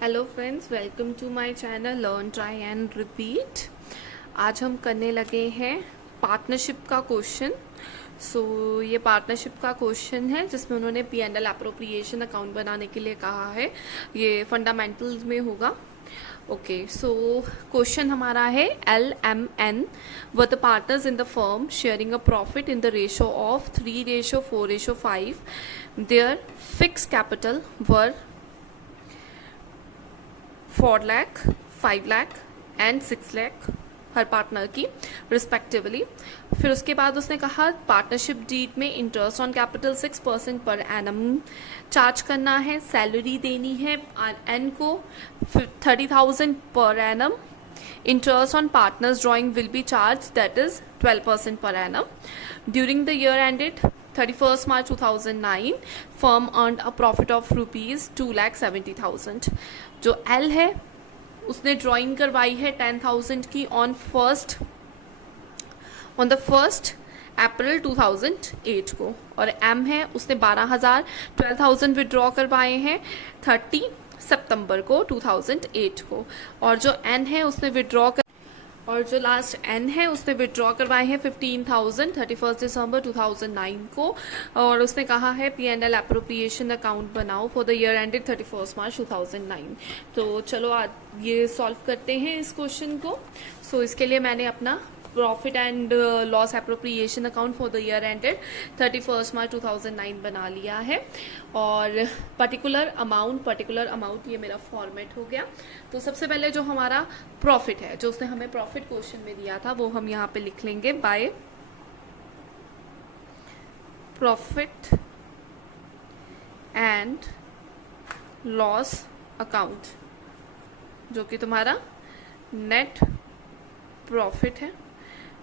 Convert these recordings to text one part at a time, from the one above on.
Hello friends, welcome to my channel learn try and repeat. आज हम करने लगे हैं पार्टनरशिप का क्वेश्चन। ये पार्टनरशिप का क्वेश्चन है जिसमें उन्होंने P and L appropriation account बनाने के लिए कहा है। ये फंडामेंटल्स में होगा। ओके, सो क्वेश्चन हमारा है LMN were the partners in the firm sharing a profit in the ratio of 3:4:5। Their fixed capital were 4 lakh, 5 lakh and 6 lakh हर पार्टनर की रिस्पेक्टिवली। फिर उसके बाद उसने कहा पार्टनरशिप डीड में interest on capital 6% per annum charge करना है, सैलरी देनी है एन को 30,000 per annum. Interest on partners drawing will be charge that is 12% per annum. During the year ended 31st March 2009, firm earned a profit of rupees 2,70,000. जो L है उसने drawing करवाई है 10,000 की ऑन द फर्स्ट अप्रैल 2008 को, और M है उसने 12,000 विड्रॉ करवाए हैं 30 सितंबर को 2008 को, और जो N है उसने विड्रॉ और जो लास्ट N है उसने विड्रॉ करवाए हैं 15,000 31 दिसंबर 2009 को, और उसने कहा है P and L appropriation account बनाओ फॉर द ईयर एंडेड 31 मार्च 2009। तो चलो आज ये सॉल्व करते हैं इस क्वेश्चन को। इसके लिए मैंने अपना profit and loss appropriation account for the year ended 31 मार्च 2009 बना लिया है, और पर्टिकुलर अमाउंट ये मेरा फॉर्मेट हो गया। तो सबसे पहले जो हमारा प्रॉफिट है, जो उसने हमें प्रॉफिट क्वेश्चन में दिया था, वो हम यहाँ पे लिख लेंगे by profit and loss account, जो कि तुम्हारा नेट प्रॉफिट है।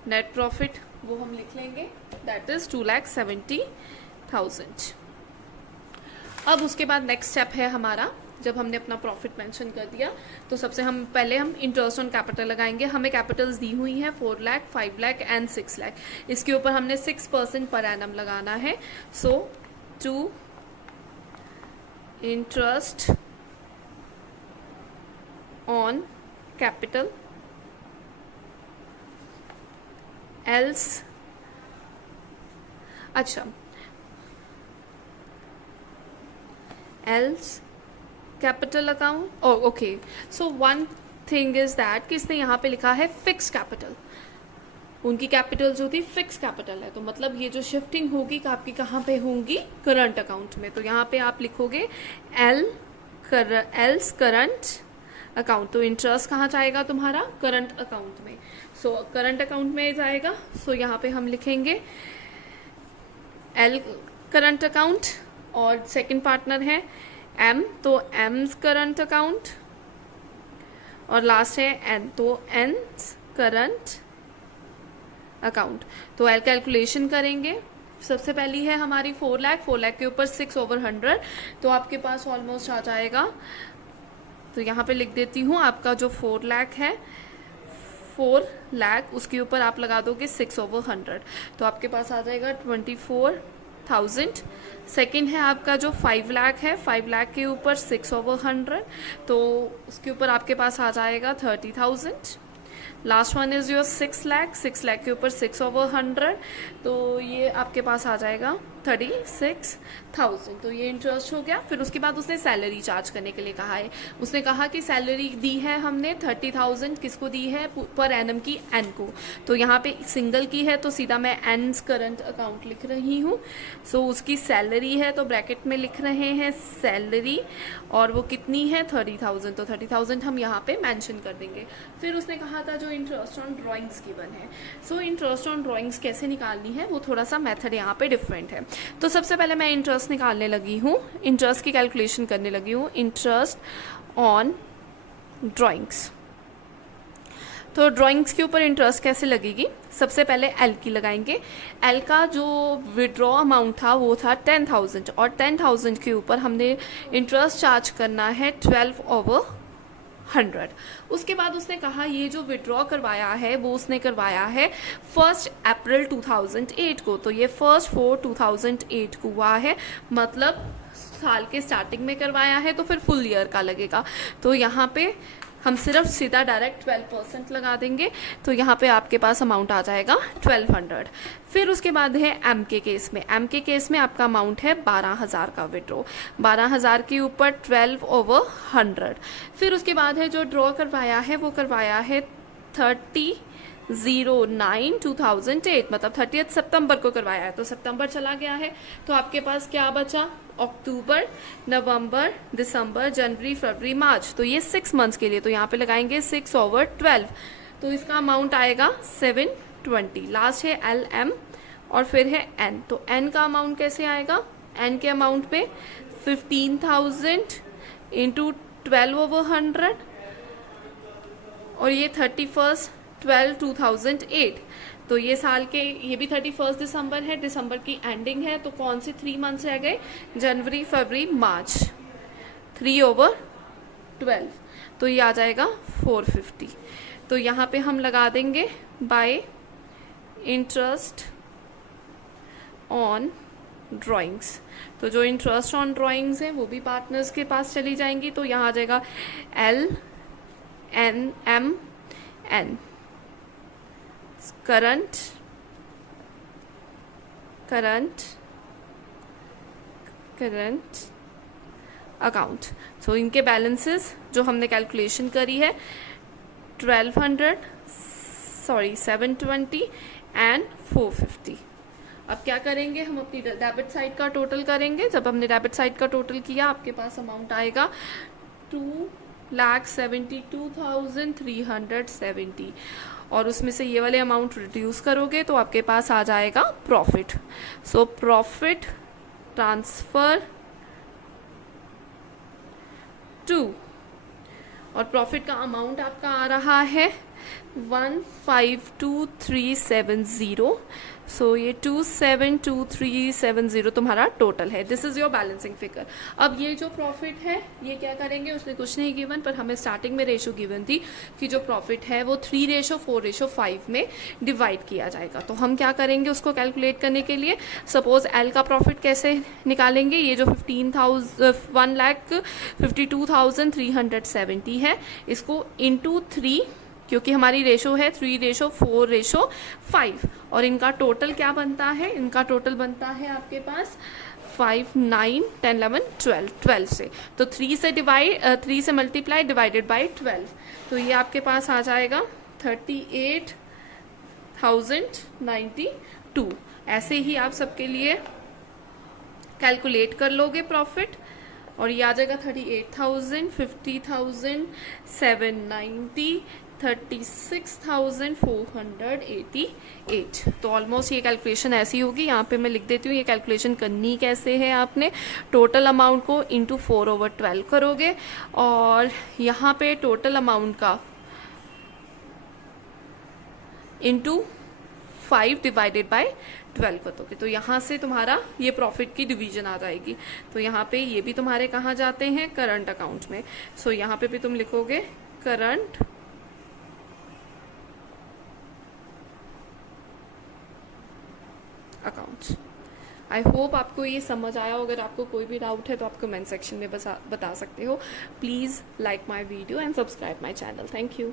नेट प्रॉफिट वो हम लिख लेंगे दैट इज 2,70,000। अब उसके बाद नेक्स्ट स्टेप है हमारा, जब हमने अपना प्रॉफिट मेंशन कर दिया तो सबसे पहले हम इंटरेस्ट ऑन कैपिटल लगाएंगे। हमें कैपिटल्स दी हुई हैं 4 लाख, 5 लाख एंड 6 लाख। इसके ऊपर हमने 6% पर एनम लगाना है। To interest on capital L's capital account. Okay, so one thing is that कि इसने यहाँ पे लिखा है फिक्स कैपिटल। उनकी कैपिटल जो थी फिक्स कैपिटल है, तो मतलब ये जो शिफ्टिंग होगी आपकी कहाँ पे होंगी, करंट अकाउंट में। तो यहाँ पे आप लिखोगे एल्स करंट अकाउंट। तो इंटरेस्ट कहाँ जाएगा तुम्हारा, करंट अकाउंट में। करंट अकाउंट में जाएगा। यहाँ पे हम लिखेंगे एल करंट अकाउंट, और सेकंड पार्टनर है M, तो M's करंट अकाउंट, और लास्ट है N, तो N's करंट अकाउंट। तो L कैलकुलेशन करेंगे। सबसे पहली है हमारी 4 लाख के ऊपर 6/100, तो आपके पास ऑलमोस्ट आ जाएगा। तो यहाँ पे लिख देती हूँ, आपका जो 4 लाख है 4 लाख, उसके ऊपर आप लगा दोगे 6/100, तो आपके पास आ जाएगा 24,000। सेकंड है आपका जो 5 लाख है, 5 लाख के ऊपर 6/100, तो उसके ऊपर आपके पास आ जाएगा 30,000। Last one is your 6 lakh के ऊपर 6/100, तो ये आपके पास आ जाएगा 36,000। तो ये इंटरेस्ट हो गया। फिर उसके बाद उसने सैलरी चार्ज करने के लिए कहा है। उसने कहा कि सैलरी दी है हमने 30,000, किसको दी है, पर एनम की एन को। तो यहाँ पे सिंगल की है तो सीधा मैं एन's करंट अकाउंट लिख रही हूँ। उसकी सैलरी है तो ब्रैकेट में लिख रहे हैं सैलरी, और वो कितनी है 30,000, तो 30,000 हम यहाँ पे मेंशन कर देंगे। फिर उसने कहा था जो इंटरेस्ट ऑन ड्राइंग्स गिवन है, इंटरेस्ट ऑन ड्राइंग्स कैसे निकालनी है, वो थोड़ा सा मेथड यहाँ पे डिफरेंट है। तो सबसे पहले मैं इंटरेस्ट निकालने लगी हूँ, इंटरेस्ट की कैलकुलेशन करने लगी हूँ। इंटरेस्ट ऑन ड्राइंग्स, तो ड्राइंग्स के ऊपर इंटरेस्ट कैसे लगेगी, सबसे पहले एल की लगाएंगे। एल का जो विड्रॉ अमाउंट था वो था 10,000, और 10,000 के ऊपर हमने इंटरेस्ट चार्ज करना है 12/100। उसके बाद उसने कहा ये जो विड्रॉ करवाया है वो उसने करवाया है 1 अप्रैल 2008 को, तो ये 1 4 2008 को हुआ है, मतलब साल के स्टार्टिंग में करवाया है तो फिर फुल ईयर का लगेगा। तो यहाँ पे हम सिर्फ सीधा डायरेक्ट 12% लगा देंगे, तो यहाँ पे आपके पास अमाउंट आ जाएगा 1200। फिर उसके बाद है एम के केस में। एम के केस में आपका अमाउंट है 12,000 का विड्रॉ, 12,000 के ऊपर 12/100। फिर उसके बाद है जो ड्रॉ करवाया है वो करवाया है 30/09/2008, मतलब 30 सितंबर को करवाया है, तो सितंबर चला गया है। तो आपके पास क्या बचा, अक्टूबर, नवंबर, दिसंबर, जनवरी, फरवरी, मार्च, तो ये 6 मंथ्स के लिए। तो यहाँ पे लगाएंगे 6/12, तो इसका अमाउंट आएगा 720। लास्ट है एल एम और फिर है एन। तो एन का अमाउंट कैसे आएगा, एन के अमाउंट पे 15,000 इंटू 12/100 और ये 31/12/2008। तो ये साल के, ये भी 31 दिसंबर है, दिसंबर की एंडिंग है। तो कौन से 3 मंथ्स रह गए, जनवरी, फरवरी, मार्च, 3/12, तो ये आ जाएगा 450। तो यहाँ पे हम लगा देंगे बाय इंटरेस्ट ऑन ड्राइंग्स। तो जो इंटरेस्ट ऑन ड्राइंग्स है वो भी पार्टनर्स के पास चली जाएंगी। तो यहाँ आ जाएगा L N M N, current account. तो इनके बैलेंसेस जो हमने कैलकुलेशन करी है 720 एंड 450। अब क्या करेंगे, हम अपनी डेबिट साइड का टोटल करेंगे। जब हमने डेबिट साइड का टोटल किया आपके पास अमाउंट आएगा 2,72,370 और उसमें से ये वाले अमाउंट रिड्यूस करोगे तो आपके पास आ जाएगा profit. So profit transfer to, और प्रॉफिट का अमाउंट आपका आ रहा है 152,370। सो ये 272,370 तुम्हारा टोटल है। This is your balancing figure. अब ये जो प्रॉफिट है ये क्या करेंगे, उसने कुछ नहीं गिवन, पर हमें स्टार्टिंग में रेशो गिवन थी कि जो प्रॉफिट है वो 3/4/5 में डिवाइड किया जाएगा। तो हम क्या करेंगे उसको कैलकुलेट करने के लिए, सपोज एल का प्रॉफिट कैसे निकालेंगे, ये जो 1,52,370 है इसको इंटू 3, क्योंकि हमारी रेशो है 3/4/5 और इनका टोटल क्या बनता है, इनका टोटल बनता है आपके पास 5, 9, 10, 11, 12 से। तो 3 से मल्टीप्लाई डिवाइडेड बाई 12, तो ये आपके पास आ जाएगा 38,092। ऐसे ही आप सबके लिए कैलकुलेट कर लोगे प्रॉफिट और ये आ जाएगा 38,000, 50,000, 790, 36,488। तो ऑलमोस्ट ये कैलकुलेशन ऐसी होगी। यहाँ पे मैं लिख देती हूँ ये कैलकुलेशन करनी कैसे है। आपने टोटल अमाउंट को इंटू 4/12 करोगे और यहाँ पे टोटल अमाउंट का इंटू 5 डिवाइडेड बाय 12 करोगे तो यहाँ से तुम्हारा ये प्रॉफिट की डिवीजन आ जाएगी। तो यहाँ पे ये भी तुम्हारे कहाँ जाते हैं, करंट अकाउंट में। सो यहाँ पे भी तुम लिखोगे करंट अकाउंट। आई होप आपको ये समझ आया। अगर आपको कोई भी डाउट है तो आप कमेंट सेक्शन में बता सकते हो। Please like my video and subscribe my channel. Thank you.